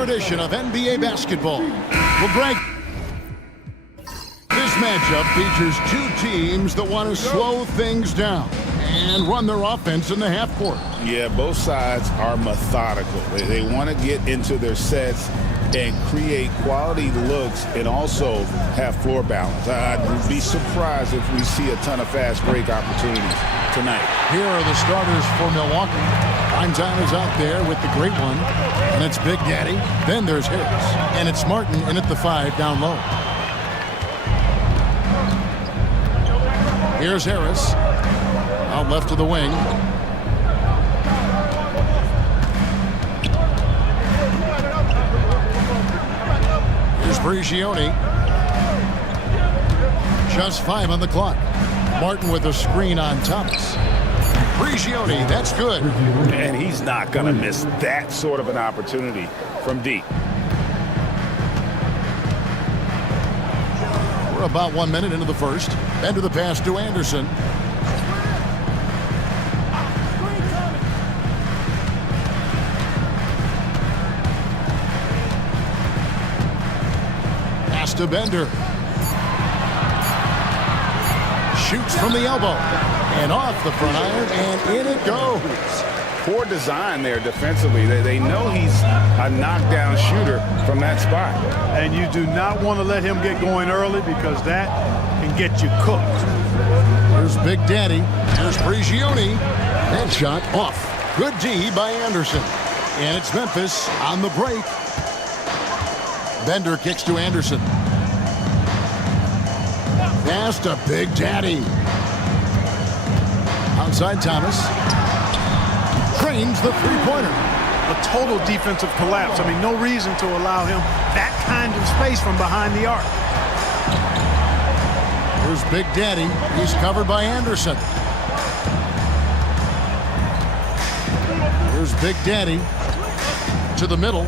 another edition of NBA basketball. Well, Greg, this matchup features two teams that want to slow things down and run their offense in the half court. Yeah, both sides are methodical. They want to get into their sets and create quality looks and also have floor balance. I'd be surprised if we see a ton of fast break opportunities tonight. Here are the starters for Milwaukee. Prime time is out there with the great one, and it's Big Daddy. Then there's Harris, and it's Martin in at the 5 down low. Here's Harris, out left to the wing. Here's Prigioni. Just 5 on the clock. Martin with a screen on Thomas. Prigioni, that's good. And he's not going to miss that sort of an opportunity from deep. We're about 1 minute into the first. Bender the pass to Anderson. Pass to Bender. Shoots from the elbow. And off the front iron, and in it goes. Poor design there defensively. They know he's a knockdown shooter from that spot. And you do not want to let him get going early because that can get you cooked. Here's Big Daddy. Here's Prigioni. That shot off. Good D by Anderson. And it's Memphis on the break. Bender kicks to Anderson. Pass to Big Daddy. Outside Thomas. Trains the three-pointer. A total defensive collapse. I mean, no reason to allow him that kind of space from behind the arc. Here's Big Daddy. He's covered by Anderson. Here's Big Daddy to the middle.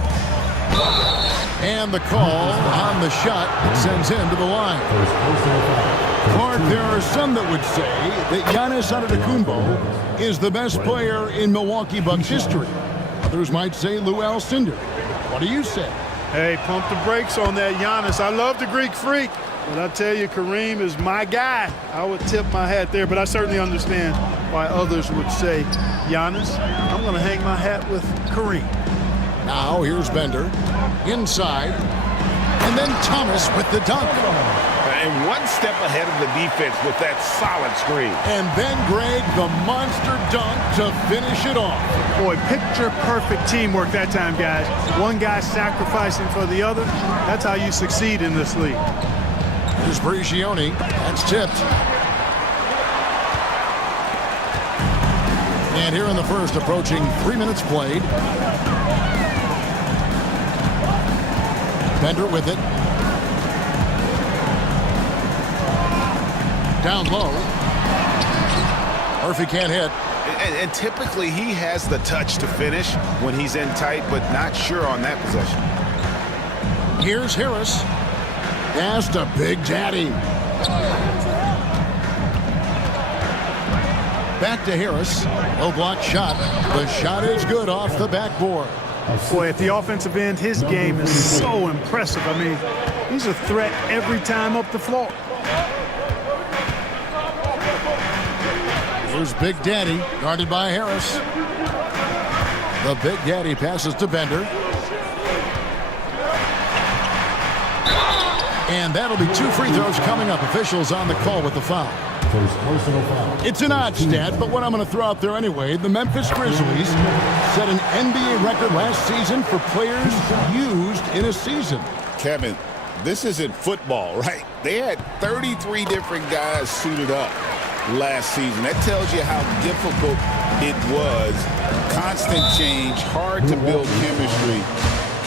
And the call on the shot sends him to the line. Clark, there are some that would say that Giannis Antetokounmpo is the best player in Milwaukee Bucks history. Others might say Lou Alcindor. What do you say? Hey, pump the brakes on that Giannis. I love the Greek Freak, but I tell you, Kareem is my guy. I would tip my hat there, but I certainly understand why others would say Giannis. I'm going to hang my hat with Kareem. Now here's Bender inside, and then Thomas with the dunk. And one step ahead of the defense with that solid screen. And then Greg, the monster dunk to finish it off. Boy, picture-perfect teamwork that time, guys. One guy sacrificing for the other. That's how you succeed in this league. Here's Prigioni. That's tipped. And here in the first, approaching 3 minutes played. Bender with it. Down low. Murphy can't hit. And typically he has the touch to finish when he's in tight, but not sure on that possession. Here's Harris. Pass to Big Daddy. Back to Harris. Low block shot. The shot is good off the backboard. Boy, at the offensive end, his game is so impressive. I mean, he's a threat every time up the floor. Here's Big Daddy, guarded by Harris. The Big Daddy passes to Bender. And that'll be 2 free throws coming up. Officials on the call with the foul. It's an odd stat, but what I'm going to throw out there anyway, the Memphis Grizzlies set an NBA record last season for players used in a season. Kevin, this isn't football, right? They had 33 different guys suited up last season. That tells you how difficult it was. Constant change, hard to build chemistry,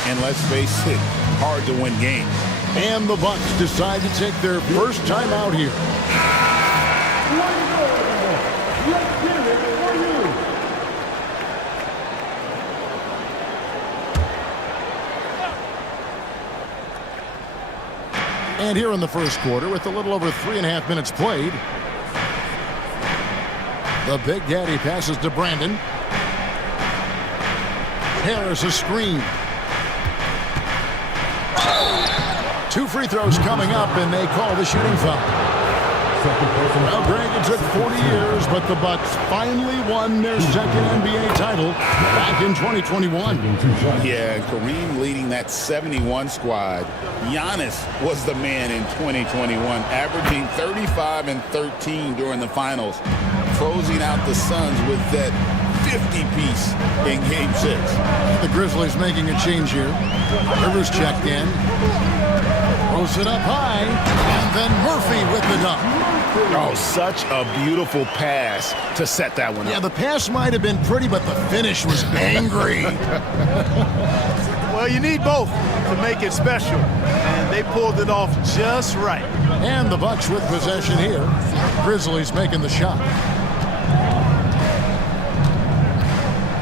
and let's face it, hard to win games. And the Bucks decide to take their first time out here. And here in the first quarter, with a little over 3.5 minutes played, the Big Daddy passes to Brandon. Harris a screen. 2 free throws coming up, and they call the shooting foul. Well, Greg, it took 40 years, but the Bucks finally won their second NBA title back in 2021. Yeah, Kareem leading that 71 squad. Giannis was the man in 2021, averaging 35 and 13 during the finals, closing out the Suns with that 50-piece in Game 6. The Grizzlies making a change here. Rivers checked in. Throws it up high, and then Murphy with the dunk. Oh, such a beautiful pass to set that one up. Yeah, the pass might have been pretty, but the finish was angry. Well, you need both to make it special, and they pulled it off just right. And the Bucks with possession here. Grizzlies making the shot.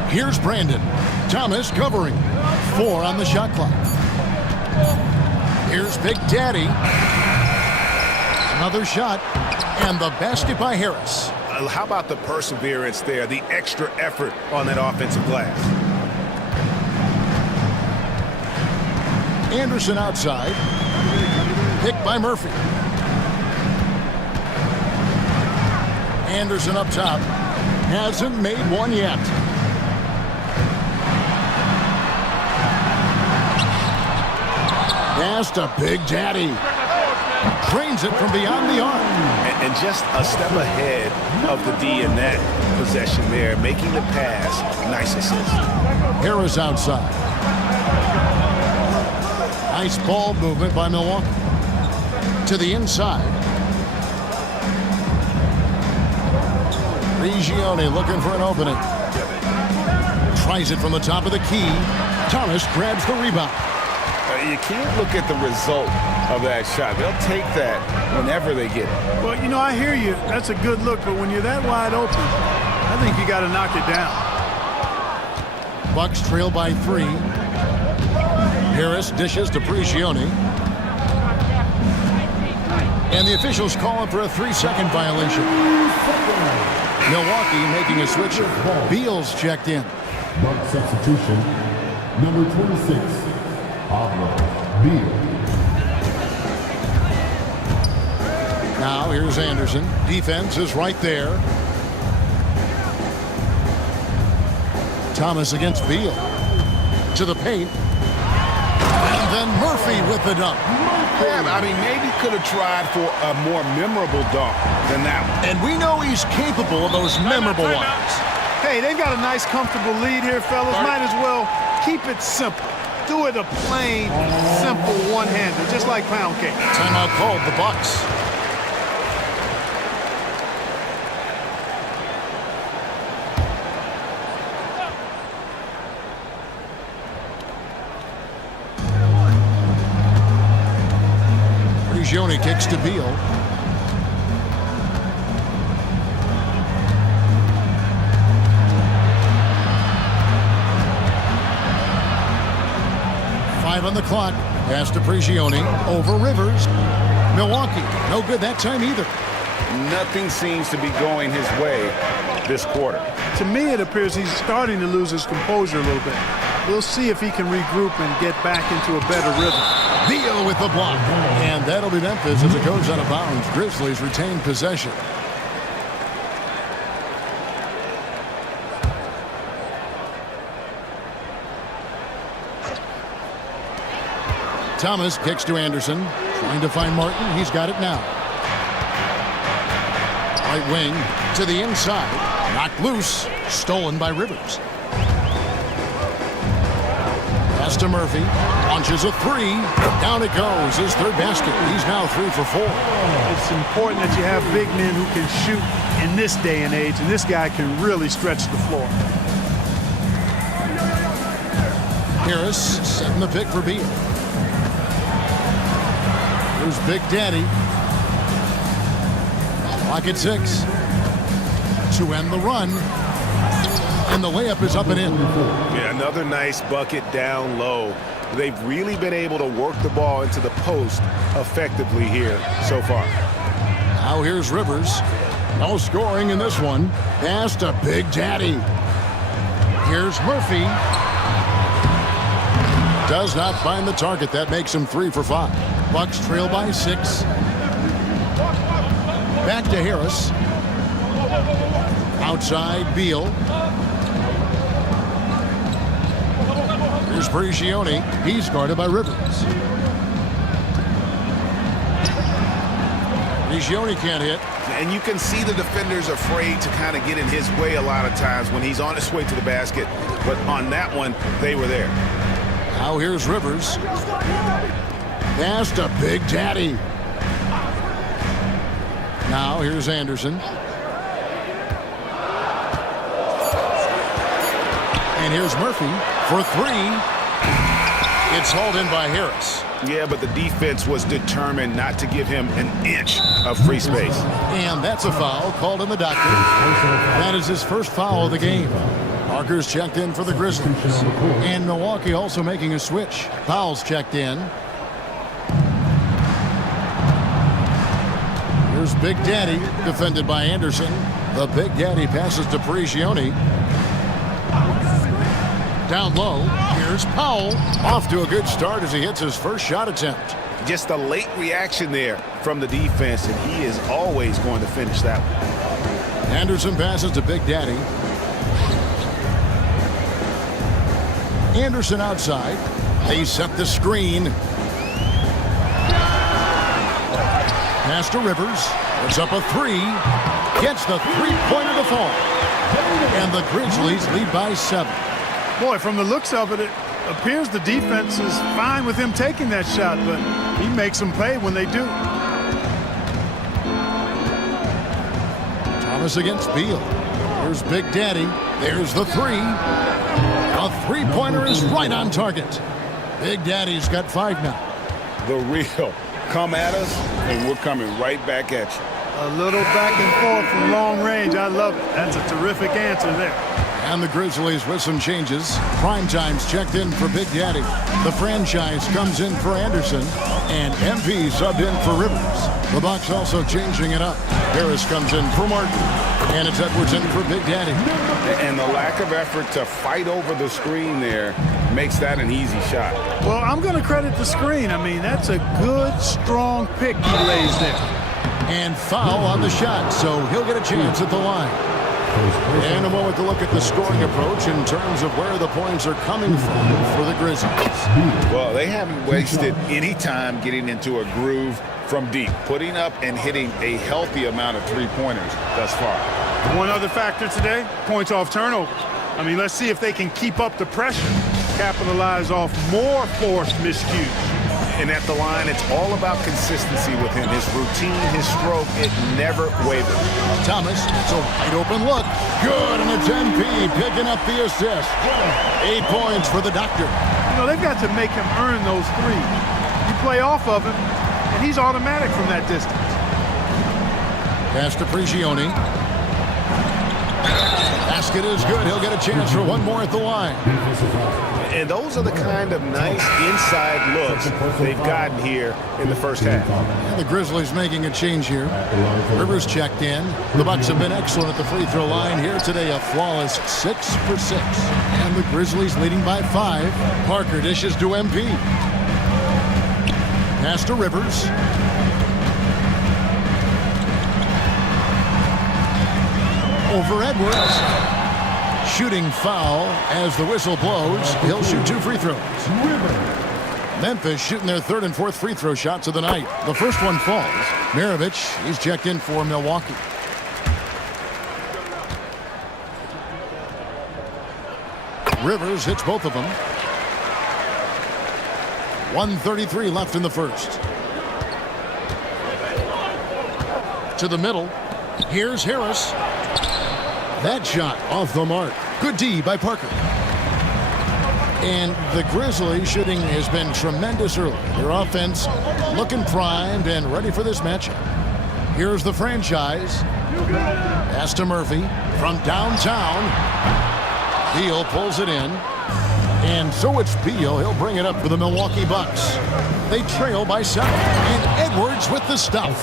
Here's Brandon. Thomas covering. 4 on the shot clock. Here's Big Daddy. Another shot. And the basket by Harris. How about the perseverance there, the extra effort on that offensive glass? Anderson outside. Picked by Murphy. Anderson up top. Hasn't made one yet. Pass to Big Daddy. Trains it from beyond the arc. And just a step ahead of the D in that possession there, making the pass. Nice assist. Harris outside. Nice ball movement by Milwaukee. To the inside. Prigioni looking for an opening. Tries it from the top of the key. Thomas grabs the rebound. You can't look at the result of that shot. They'll take that whenever they get it. Well, you know, I hear you. That's a good look, but when you're that wide open, I think you got to knock it down. Bucks trail by 3. Harris dishes to Prigioni. And the officials calling for a 3-second violation. Milwaukee making a switch. Beal's checked in. Buck substitution, number 26, Beal. Now here's Anderson. Defense is right there. Thomas against Beal. To the paint. And then Murphy with the dunk. Yeah, I mean, maybe could have tried for a more memorable dunk than that one. And we know he's capable of those memorable ones. Hey, they've got a nice, comfortable lead here, fellas. Might as well keep it simple. Do it a plain, simple one-hander, just like pound cake. Timeout called, the Bucks. Prigioni kicks to Beal. On the clock. Pass to Prigioni. Over Rivers. Milwaukee. No good that time either. Nothing seems to be going his way this quarter. To me, it appears he's starting to lose his composure a little bit. We'll see if he can regroup and get back into a better rhythm. Beal with the block. And that'll be Memphis as it goes out of bounds. Grizzlies retain possession. Thomas kicks to Anderson. Trying to find Martin. He's got it now. Right wing to the inside. Knocked loose. Stolen by Rivers. Pass to Murphy. Launches a 3. Down it goes. His third basket. He's now 3 for 4. It's important that you have big men who can shoot in this day and age, and this guy can really stretch the floor. Harris setting the pick for Beal. Here's Big Daddy. Clock at 6. To end the run. And the layup is up and in. Yeah, another nice bucket down low. They've really been able to work the ball into the post effectively here so far. Now here's Rivers. No scoring in this one. Pass to Big Daddy. Here's Murphy. Does not find the target. That makes him 3 for 5. Bucks trail by 6. Back to Harris. Outside, Beal. Here's Prigioni. He's guarded by Rivers. Prigioni can't hit. And you can see the defenders afraid to kind of get in his way a lot of times when he's on his way to the basket. But on that one, they were there. Now here's Rivers. Pass to Big Daddy. Now here's Anderson. And here's Murphy for 3. It's hauled in by Harris. Yeah, but the defense was determined not to give him an inch of free space. And that's a foul called in the doctor. That is his first foul of the game. Parker's checked in for the Grizzlies. And Milwaukee also making a switch. Fouls checked in. Here's Big Daddy, defended by Anderson. The Big Daddy passes to Prigioni. Down low, here's Powell. Off to a good start as he hits his first shot attempt. Just a late reaction there from the defense, and he is always going to finish that one. Anderson passes to Big Daddy. Anderson outside. They set the screen. Pass to Rivers. It's up a 3. Gets the three-pointer to fall. And the Grizzlies lead by 7. Boy, from the looks of it, it appears the defense is fine with him taking that shot, but he makes them pay when they do. Thomas against Beal. Here's Big Daddy. There's the 3. A three-pointer is right on target. Big Daddy's got 5 now. The real come at us, and we're coming right back at you. A little back and forth from long range. I love it. That's a terrific answer there. And the Grizzlies with some changes. Prime Time's checked in for Big Daddy. The franchise comes in for Anderson. And MP subbed in for Rivers. The Bucks also changing it up. Harris comes in for Martin. And it's Edwards in for Big Daddy. And the lack of effort to fight over the screen there makes that an easy shot. Well, I'm going to credit the screen. I mean, that's a good, strong pick he lays there. And foul on the shot, so he'll get a chance at the line. And a moment to look at the scoring approach in terms of where the points are coming from for the Grizzlies. Well, they haven't wasted any time getting into a groove from deep, putting up and hitting a healthy amount of three-pointers thus far. One other factor today, points off turnover. I mean, let's see if they can keep up the pressure, capitalize off more forced miscues. And at the line, it's all about consistency with him. His routine, his stroke, it never wavers. Thomas, it's a wide open look. Good, and it's MP picking up the assist. 8 points for the doctor. You know, they've got to make him earn those threes. You play off of him, and he's automatic from that distance. Pass to Prigioni. Basket is good. He'll get a chance for one more at the line. And those are the kind of nice inside looks they've gotten here in the first half. And the Grizzlies making a change here. Rivers checked in. The Bucks have been excellent at the free throw line here today. A flawless 6 for 6. And the Grizzlies leading by 5. Parker dishes to MP. Pass to Rivers. Over Edwards. Shooting foul as the whistle blows. He'll shoot 2 free throws. Memphis shooting their 3rd and 4th free throw shots of the night. The first one falls. Maravich, he's checked in for Milwaukee. Rivers hits both of them. 1:33 left in the first. To the middle. Here's Harris. That shot off the mark. Good D by Parker. And the Grizzlies shooting has been tremendous early. Their offense looking primed and ready for this matchup. Here's the franchise. Pass to Murphy from downtown. Beal pulls it in. And so it's Beal. He'll bring it up for the Milwaukee Bucks. They trail by 7. And Edwards with the stop.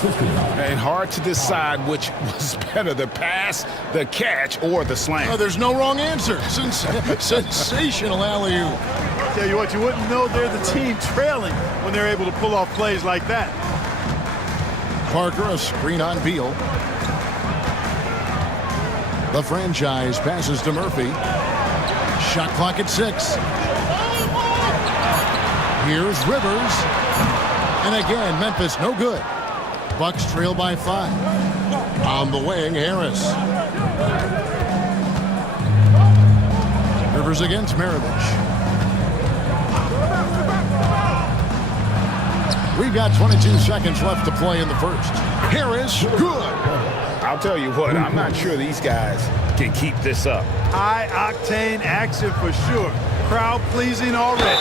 And hard to decide which was better, the pass, the catch, or the slam. There's no wrong answer. Sensational alley-oop. Tell you what, you wouldn't know they're the team trailing when they're able to pull off plays like that. Parker, a screen on Beal. The franchise passes to Murphy. Shot clock at 6. Here's Rivers. And again, Memphis no good. Bucks trail by 5. On the wing, Harris. Rivers against Maravich. We've got 22 seconds left to play in the first. Harris, good. I'll tell you what, I'm not sure these guys can keep this up. High-octane action for sure. Crowd pleasing already.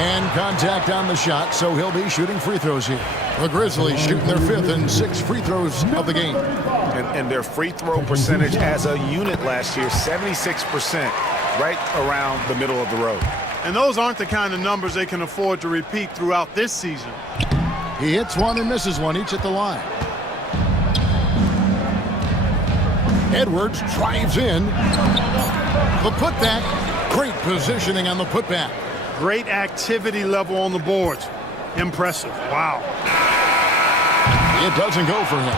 And contact on the shot, so he'll be shooting free throws here. The Grizzlies shooting their 5th and 6th free throws of the game. And their free throw percentage as a unit last year, 76%, right around the middle of the road. And those aren't the kind of numbers they can afford to repeat throughout this season. He hits one and misses one, each at the line. Edwards drives in. The putback. Great positioning on the putback. Great activity level on the boards. Impressive. Wow. It doesn't go for him.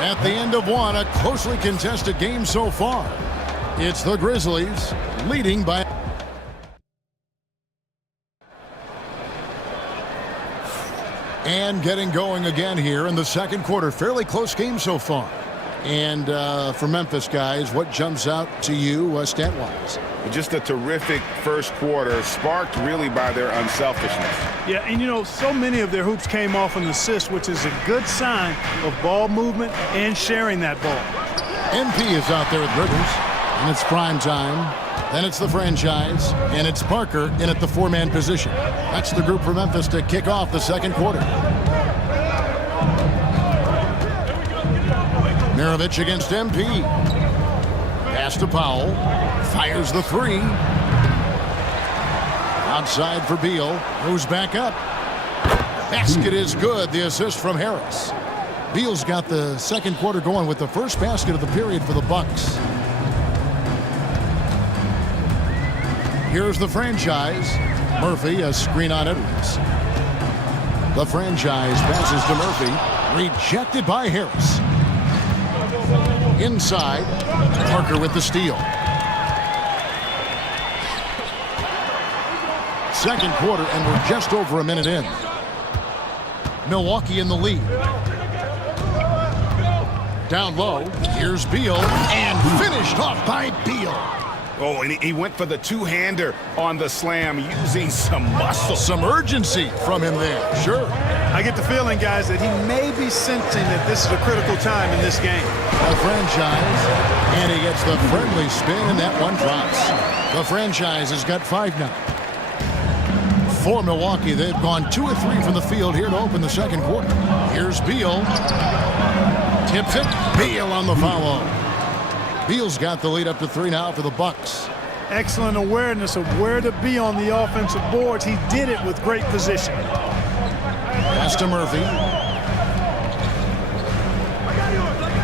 At the end of one, a closely contested game so far. It's the Grizzlies leading by... And getting going again here in the second quarter. Fairly close game so far. And for Memphis, guys, what jumps out to you stat-wise? Just a terrific first quarter, sparked really by their unselfishness. Yeah, and you know, so many of their hoops came off an assist, which is a good sign of ball movement and sharing that ball. MP is out there with Rivers, and it's prime time. Then it's the franchise, and it's Parker in at the 4-man position. That's the group for Memphis to kick off the second quarter. Maravich against MP. Pass to Powell. Fires the 3. Outside for Beal. Moves back up. Basket is good. The assist from Harris. Beal's got the second quarter going with the first basket of the period for the Bucks. Here's the franchise. Murphy, a screen on Edwards. The franchise passes to Murphy. Rejected by Harris. Inside, Parker with the steal. Second quarter, and we're just over a minute in. Milwaukee in the lead. Down low, here's Beal, and finished off by Beal. Oh, and he went for the two-hander on the slam, using some muscle. Some urgency from him there, sure. I get the feeling, guys, that he may be sensing that this is a critical time in this game. The franchise, and he gets the friendly spin, and that one drops. The franchise has got 5 now. For Milwaukee, they've gone 2 of 3 from the field here to open the second quarter. Here's Beal. Tips it. Beal on the follow. Beal's got the lead up to 3 now for the Bucks. Excellent awareness of where to be on the offensive boards. He did it with great position. Pass to Murphy.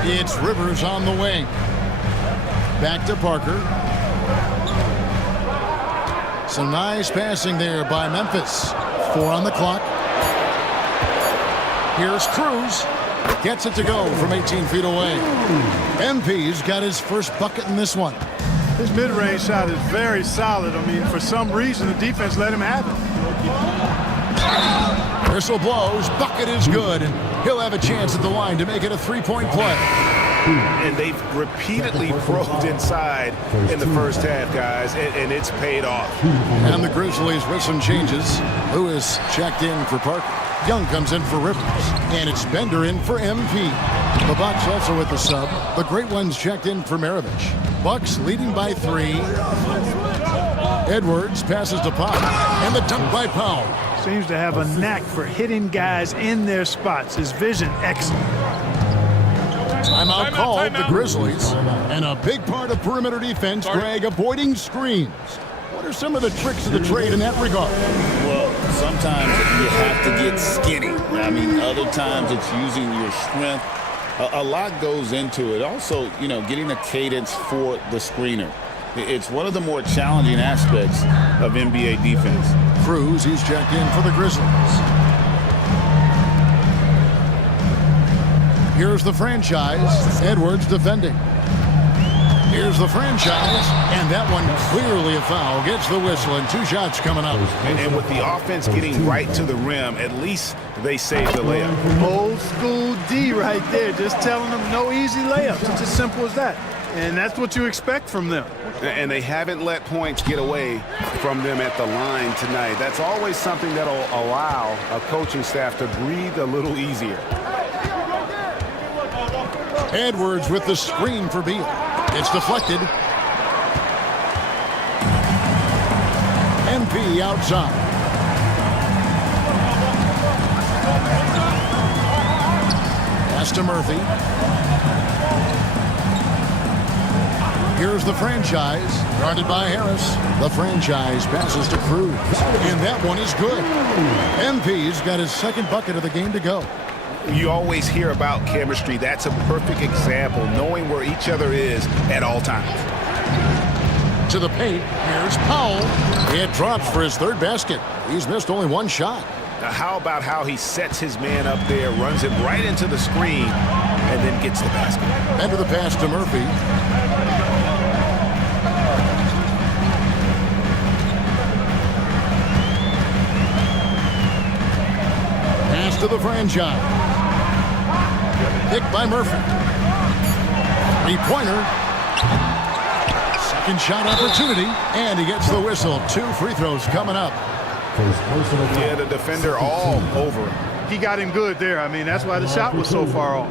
It's Rivers on the wing. Back to Parker. Some nice passing there by Memphis. 4 on the clock. Here's Cruz. Gets it to go from 18 feet away. MP's got his first bucket in this one. His mid-range shot is very solid. I mean, for some reason, the defense let him have it. Whistle blows. Bucket is good. And he'll have a chance at the line to make it a 3-point play. And they've repeatedly probed inside in the first half, guys, and it's paid off. And the Grizzlies with some changes. Lewis checked in for Parker. Young comes in for Rivers. And it's Bender in for MP. The Bucks also with the sub. The great ones checked in for Maravich. Bucks leading by 3. Edwards passes to Pop. And the dunk by Powell. Seems to have a knack for hitting guys in their spots. His vision, excellent. Timeout called the Grizzlies. And a big part of perimeter defense, Greg, avoiding screens. What What are some of the tricks of the trade in that regard? Well, sometimes you have to get skinny. I mean, other times it's using your strength. A lot goes into it. Also, you know, getting a cadence for the screener. It's one of the more challenging aspects of NBA defense. Cruz, he's checked in for the Grizzlies. Here's the franchise. Edwards defending. Here's the franchise, and that one clearly a foul. Gets the whistle, and 2 shots coming up. And with the offense getting right to the rim, at least they saved the layup. Old school D right there, just telling them no easy layups. It's as simple as that. And that's what you expect from them. And they haven't let points get away from them at the line tonight. That's always something that'll allow a coaching staff to breathe a little easier. Edwards with the screen for Beal. It's deflected. MP outside. Pass to Murphy. Here's the franchise, guarded by Harris. The franchise passes to Cruz, and that one is good. MP's got his second bucket of the game to go. You always hear about chemistry. That's a perfect example, knowing where each other is at all times. To the paint, here's Powell. It drops for his third basket. He's missed only 1 shot. Now, how about how he sets his man up there, runs it right into the screen, and then gets the basket. Into the pass to Murphy. Pass to the franchise. Picked by Murphy. 3-pointer. Second shot opportunity, and he gets the whistle. 2 free throws coming up. Yeah, the defender all over him. He got him good there. I mean, that's why the shot was so far off.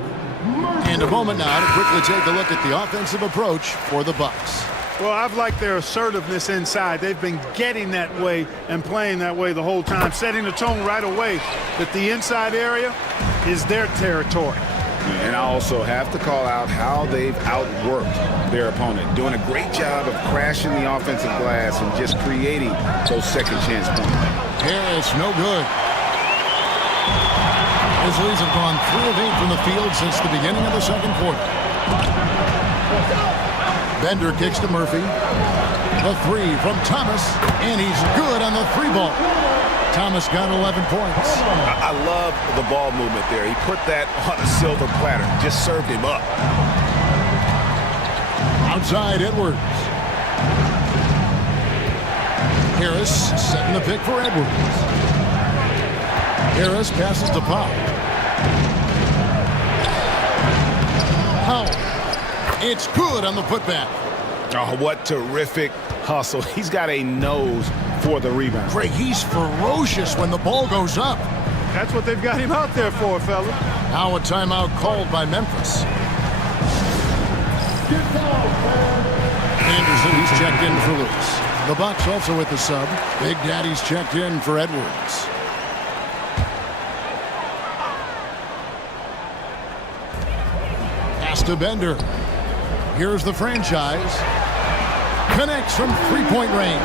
And a moment now to quickly take a look at the offensive approach for the Bucks. Well, I've liked their assertiveness inside. They've been getting that way and playing that way the whole time, setting the tone right away that the inside area is their territory. And I also have to call out how they've outworked their opponent, doing a great job of crashing the offensive glass and just creating those second chance points. Harris, no good. Grizzlies have gone 3 of 8 from the field since the beginning of the second quarter. Bender kicks to Murphy. The 3 from Thomas, and he's good on the 3-ball. Thomas got 11 points. I love the ball movement there. He put that on a silver platter, just served him up. Outside Edwards. Harris setting the pick for Edwards. Harris passes to Powell. Powell. It's good on the putback. Oh, what terrific hustle. He's got a nose for the rebound. Craig, he's ferocious when the ball goes up. That's what they've got him out there for, fella. Now a timeout called by Memphis. Anderson, he's checked in for Lewis. The Bucks also with the sub. Big Daddy's checked in for Edwards. Pass to Bender. Here's the franchise. Connects from 3-point range.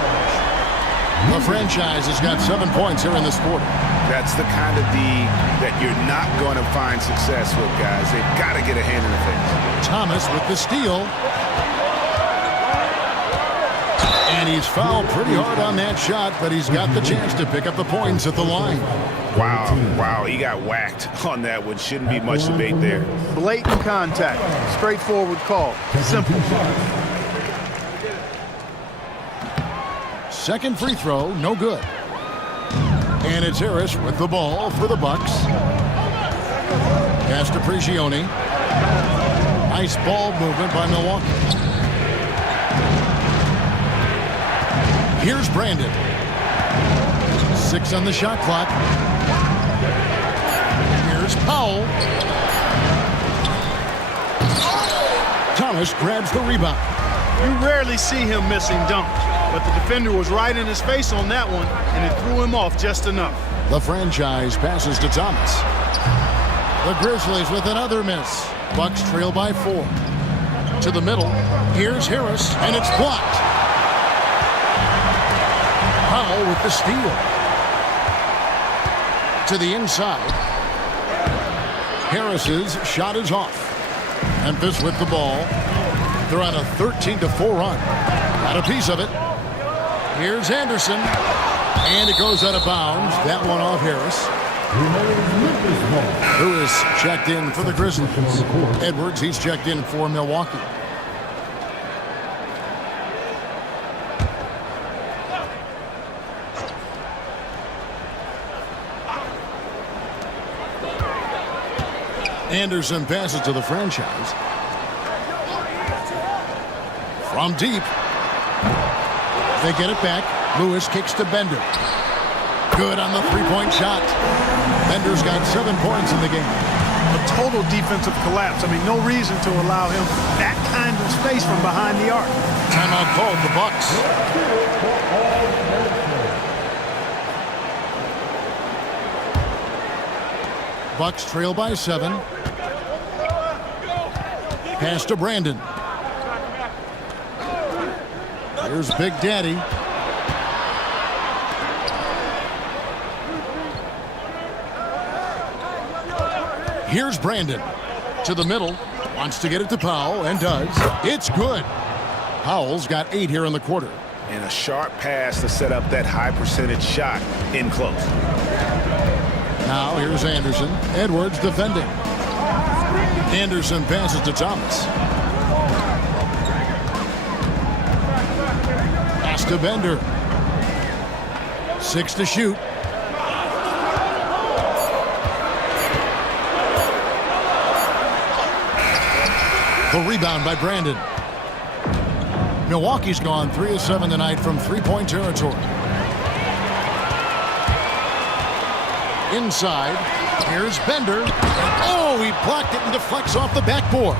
The franchise has got 7 points here in this quarter. That's the kind of D that you're not going to find success with, guys. They've got to get a hand in the face. Thomas with the steal. And he's fouled pretty hard on that shot, but he's got the chance to pick up the points at the line. Wow, he got whacked on that one. Shouldn't be much debate there. Blatant contact. Straightforward call. Simple. Second free throw, no good. And it's Harris with the ball for the Bucks. Pass to Prigioni. Nice ball movement by Milwaukee. Here's Brandon. 6 on the shot clock. Here's Powell. Thomas grabs the rebound. You rarely see him missing dunks, but the defender was right in his face on that one, and it threw him off just enough. The franchise passes to Thomas. The Grizzlies with another miss. Bucks trail by 4. To the middle. Here's Harris, and it's blocked. Powell with the steal. To the inside. Harris's shot is off. Memphis with the ball. They're on a 13-4 run. Got a piece of it. Here's Anderson. And it goes out of bounds. That one off Harris. Lewis checked in for the Grizzlies. Edwards, he's checked in for Milwaukee. Anderson passes to the franchise. From deep. They get it back. Lewis kicks to Bender. Good on the three-point shot. Bender's got 7 points in the game. A total defensive collapse. I mean, no reason to allow him that kind of space from behind the arc. Timeout called the Bucks. Bucks trail by 7. Pass to Brandon. Here's Big Daddy. Here's Brandon. To the middle. Wants to get it to Powell, and does. It's good. Powell's got 8 here in the quarter. And a sharp pass to set up that high percentage shot in close. Now here's Anderson. Edwards defending. Anderson passes to Thomas. Pass to Bender. 6 to shoot. The rebound by Brandon. Milwaukee's gone 3 of 7 tonight from three-point territory. Inside, here's Bender. Oh, he blocked it and deflects off the backboard.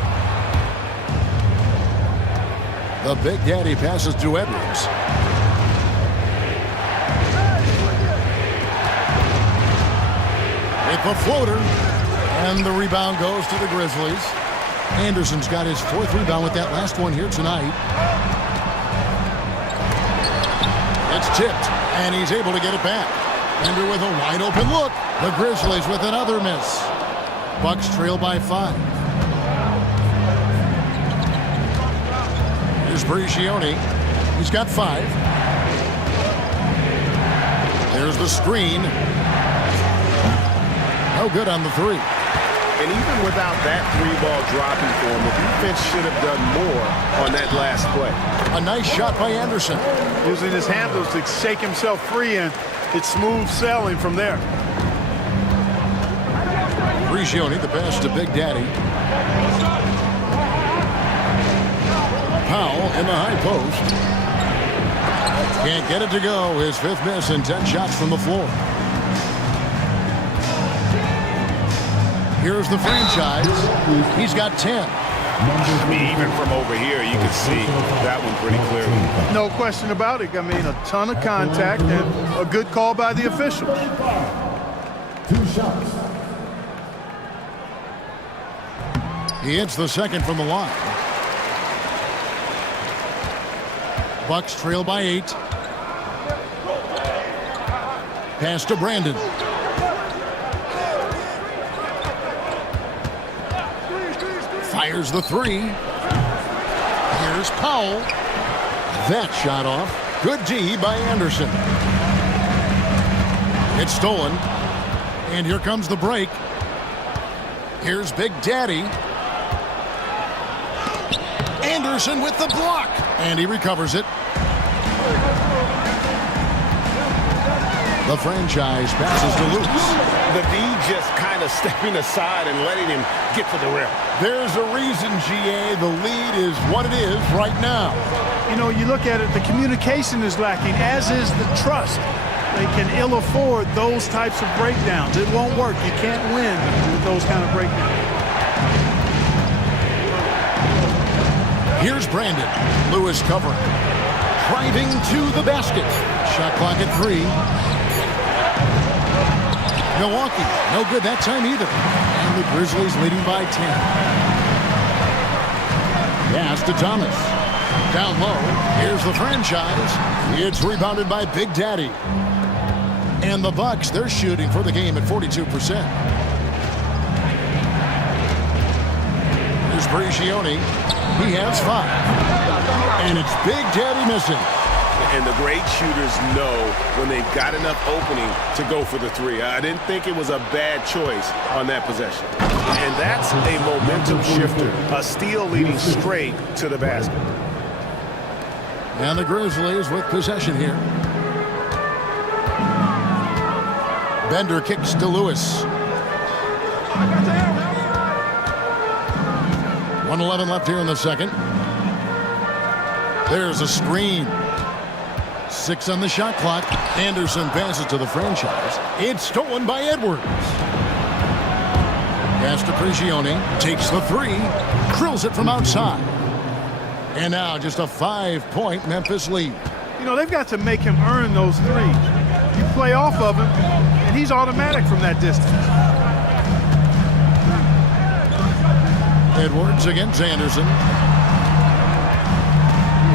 The Big Daddy passes to Edwards. With the floater, and the rebound goes to the Grizzlies. Anderson's got his 4th rebound with that last one here tonight. It's tipped, and he's able to get it back. Bender with a wide open look. The Grizzlies with another miss. Bucks trail by 5. Here's Brigioni. He's got 5. There's the screen. No good on the 3. And even without that 3-ball dropping for him, the defense should have done more on that last play. A nice shot by Anderson. Using his handles to shake himself free, and it's smooth sailing from there. Brigioni, the pass to Big Daddy. Powell in the high post. Can't get it to go. His 5th miss and 10 shots from the floor. Here's the franchise. He's got 10. I mean, even from over here, you can see that one pretty clearly. No question about it. I mean, a ton of contact and a good call by the officials. 2 shots. He hits the 2nd from the line. Bucks trail by 8. Pass to Brandon. Fires the 3. Here's Powell. That shot off. Good D by Anderson. It's stolen. And here comes the break. Here's Big Daddy. Anderson with the block. And he recovers it. The franchise passes to Lewis. The D just kind of stepping aside and letting him get to the rim. There's a reason, GA. The lead is what it is right now. You know, you look at it, the communication is lacking, as is the trust. They can ill afford those types of breakdowns. It won't work. You can't win with those kind of breakdowns. Here's Brandon. Lewis covering. Driving to the basket. Shot clock at 3. Milwaukee, no good that time either. And the Grizzlies leading by 10. Pass to Thomas. Down low, here's the franchise. It's rebounded by Big Daddy. And the Bucks, they're shooting for the game at 42%. Here's Prigioni. He has 5. And it's Big Daddy missing. And the great shooters know when they've got enough opening to go for the 3. I didn't think it was a bad choice on that possession. And that's a momentum shifter. A steal leading straight to the basket. And the Grizzlies with possession here. Bender kicks to Lewis. 1:11 left here in the second. There's a screen. 6 on the shot clock. Anderson passes to the franchise. It's stolen by Edwards. Pass to Prigioni. Takes the 3. Drills it from outside. And now just a 5-point Memphis lead. You know, they've got to make him earn those 3s. You play off of him, and he's automatic from that distance. Edwards against Anderson.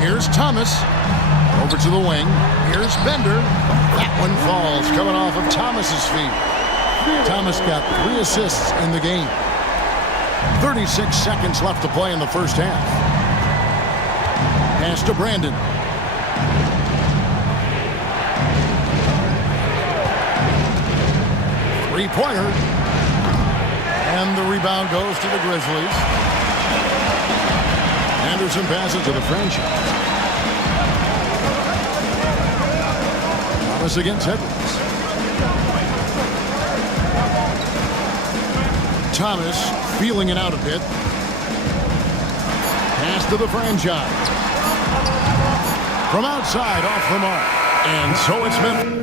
Here's Thomas. Over to the wing. Here's Bender. That one falls, coming off of Thomas's feet. Thomas got 3 assists in the game. 36 seconds left to play in the first half. Pass to Brandon. Three-pointer. And the rebound goes to the Grizzlies. Anderson passes to the franchise. Thomas against Edwards. Thomas feeling it out a bit. Pass to the franchise. From outside, off the mark. And so it's Memphis.